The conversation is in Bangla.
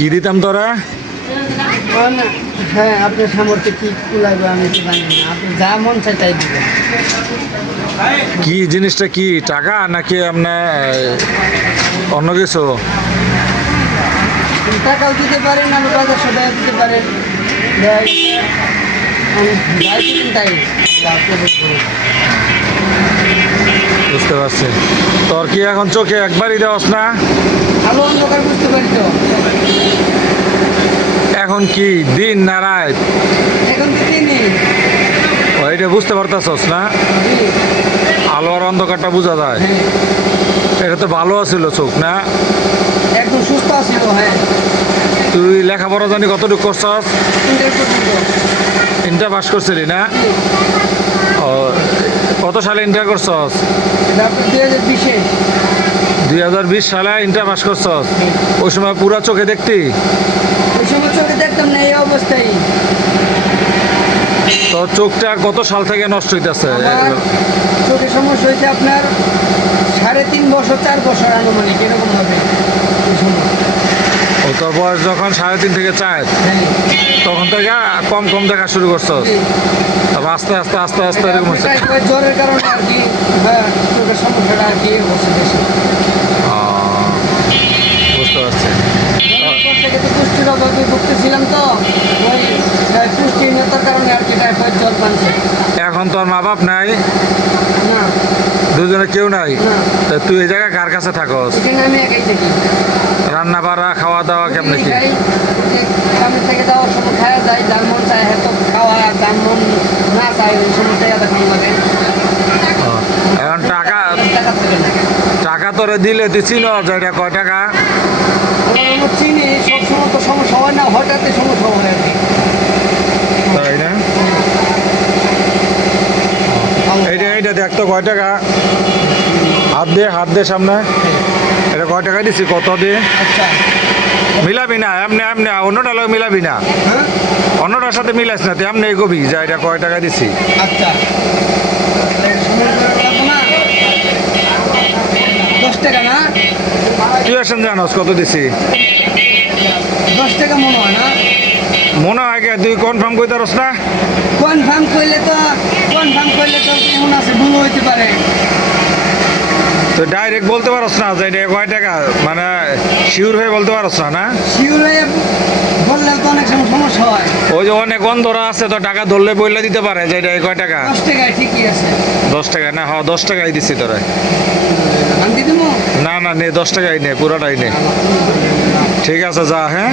কি দিতাম তোরা? হ্যাঁ আপনার সামর্থ্যে কি কুলাইবে আমি তো জানি না আপনি যা মন চায় তাই দিবেন। কি জিনিসটা কি টাকা নাকি আপনার অন্য কিছু? টাকাও দিতে পারেন আর বাজার সদায় দিতে পারেন। আমি যাই তাই। বুঝতে পারছি। তোর কি এখন চোখে একবারই দেওয়াস না? এখন কি দিন না রাত? ওইটা বুঝতে পারতাছস না? আলো আর অন্ধকারটা বোঝা যায়। হ্যাঁ। এটা তো ভালো আছিল চোখ না? একদম সুস্থ আছি ও হ্যাঁ। তুই লেখাপড়া জানি কতটুকু করছস? পর্যন্ত। ইন্টার পাস করছিলি না? ও কত সালে ইন্টার করছস? আপনার দুই হাজার বিশে সালে ইন্টার পাস করছস? ওই সময় পুরা চোখে দেখতি? ওই সময় চোখে দেখতাম না এই অবস্থায়। তোর চোখটা কত সাল থেকে নষ্ট হইতেছে? চোখের সমস্যা হয়েছে আপনার সাড়ে তিন বছর চার বছর আনুমানিক এরকম হবে। বয়স যখন সাড়ে তিন থেকে চার তখন থেকে কম কম দেখা শুরু করছস। জি। তারপর আস্তে আস্তে আস্তে আস্তে এরকম হচ্ছে। জ্বরের কারণে আর কি সমস্যাটা আর কি বুঝতে পারছি। তো পুষ্টির ভুগতেছিলাম তো ওই পুষ্টিহীনতার কারণে আর কি টাইফয়েড জ্বর এখন তোর মা বাপ নাই। না। দুজনে কেউ নাই। তা তুই এই জায়গায় কার কাছে থাকস? রান্না বাড়া খাওয়া দাওয়া কেমন কি? সময় সময় এখন টাকা টাকা তোরে দিলে তুই যে এটা কয় টাকা? চিনি সব সময় তো সমস্যা হয় না হঠাৎ সমস্যা হয় আর কি তাই না তো কয় টাকা? হাত দিয়ে হাত দিয়ে সামনে। এটা কয় টাকা দিছি? কত দিয়ে আচ্ছা। মিলাবি না এমনি এমনি অন্যটা লোক মিলাবি না। অন্যটার সাথে মিলাস না তুই এমনি এগোবি যে এটা কয় টাকা দিছি। আচ্ছা। টাকা না? তুই আসেন জানোস কত দিছি? দশ টাকা মনে হয় না? মনে হয় কে তুই কনফার্ম করতে পারস না। কনফার্ম করলে তো কনফার্ম করলে তো কেমন আছে ভুল হইতে পারে। তো ডাইরেক্ট বলতে পারস না যে এটা কয় টাকা? মানে শিওর হয়ে বলতে পারস না না? শিওর হয়ে বললে তো অনেক সময় সমস্যা হয়। ওই যে অনেক অন্ধরা আছে তো টাকা ধরলে বললে দিতে পারে যে এটা কয় টাকা? দশ টাকায় ঠিকই আছে। দশ টাকা না হ্যাঁ দশ টাকাই দিছি তোরা। না না নে দশ টাকাই নে পুরোটাই নে। ঠিক আছে যা হ্যাঁ?